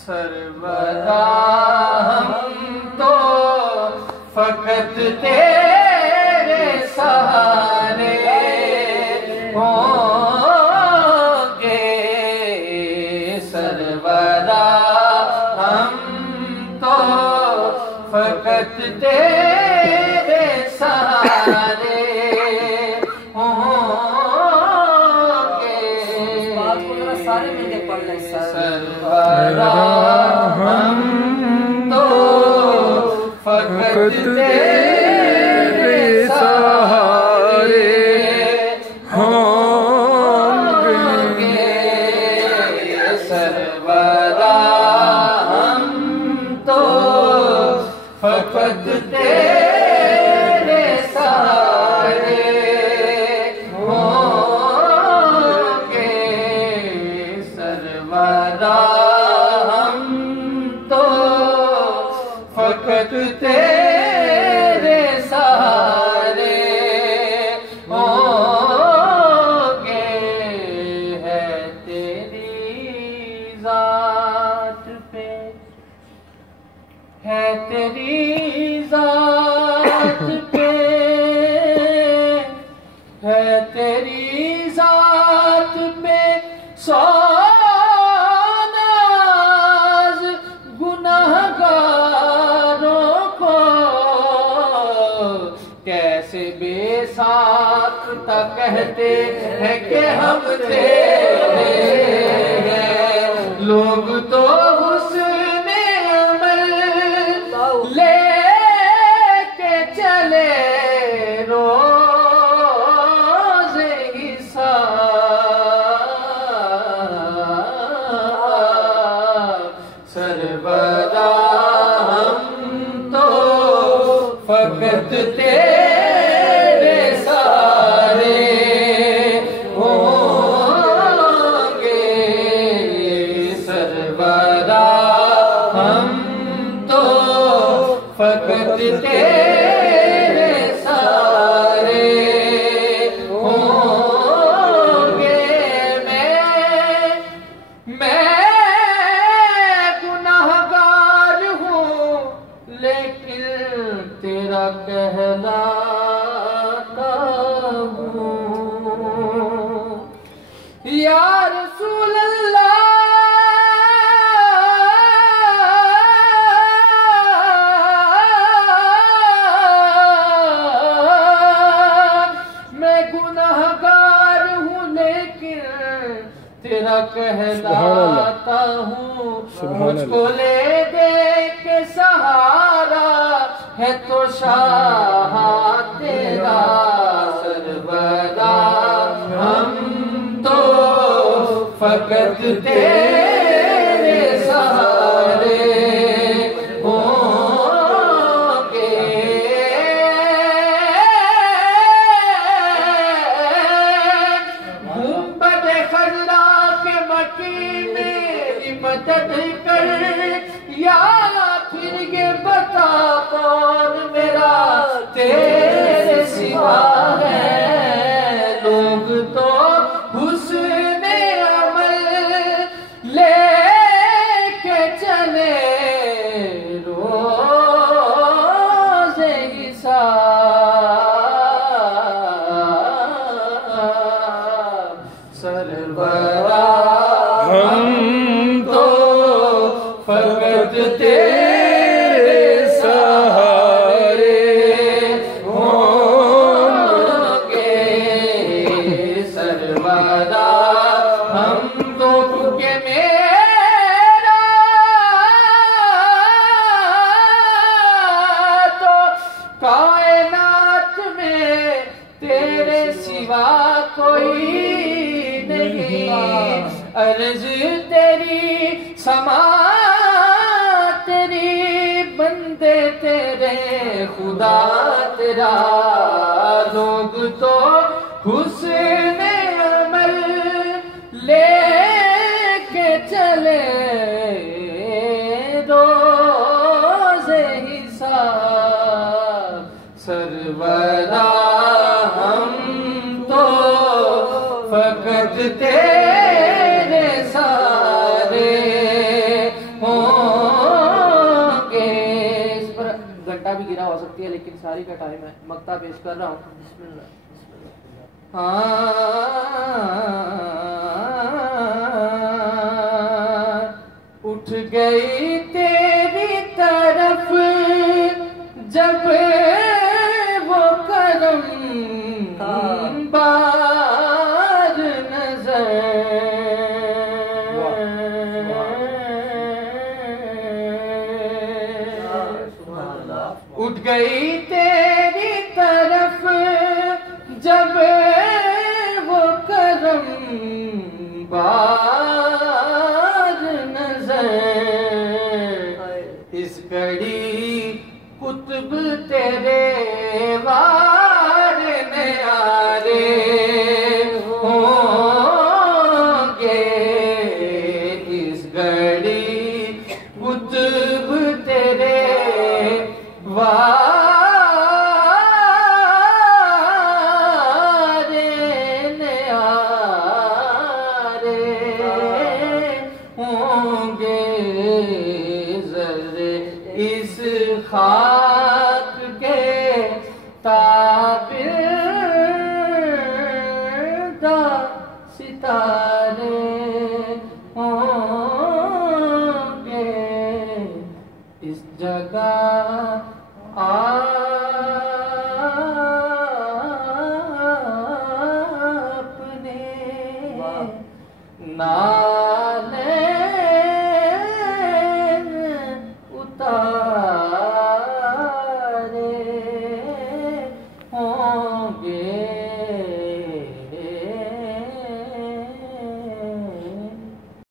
सर्वदा हम तो फकत तेरे सहारे होंगे, सर्वदा हम तो फकत तेरे सहारे सर्वदा हम तो फकत तेरे सहारे होंगे, सर्वदा हम तो फकत तेरे सहारे होंगे, सर्वदा फकत तेरे सहारे होंगे। है तेरी जात पे, है तेरी जात पे, है तेरी जात पे सौ कैसे बेसाख्ता कहते हैं कि हम तेरे हैं, लोग तो हुस्ने अमल लेके चले रोज़े हिसाब, सर्वदा हम तो फकत तेरे सहारे होंगे, सर्वदा हम तो फकत तेरे सहारे होंगे। मैं गुनहगार हूँ लेकिन तेरा कहलाता हूँ, या रसूल अल्लाह मैं गुनहगार हूँ लेकिन तेरा कहलाता हूँ, मुझको ले दे के सहारा है तो शाह तेरा, सर्वदा हम तो फकत तेरे सहारे होंगे। गुंबद खज़रा के मकी मेरी मदद कर, या फिर ये बता कौन मेरा तेरे सिवा है, लोग तो हुस्ने अमल लेके चले रोज़े हिसाब, सर्वदा हम तो फकत तेरे सहारे होंगे, सर्वदा हम तो क्योंकि मेरा तो कायनात में तेरे सिवा कोई नहीं, अर्ज़ तेरी समा तेरी, बंदे तेरे खुदा तेरा, लोग तो हुस्ने अमल लेके चले रोज़े हिसाब, सर्वदा हम तो फकत तेरे साथ भी गिरा हो सकती है, लेकिन सारी का टाइम है, मक्ता पेश कर रहा हूँ। उठ गई तेरी तरफ जब वो करम बार नजर, उठ गई तेरी तरफ जब वो करम बार नजर, इस घड़ी कुतुब तेरे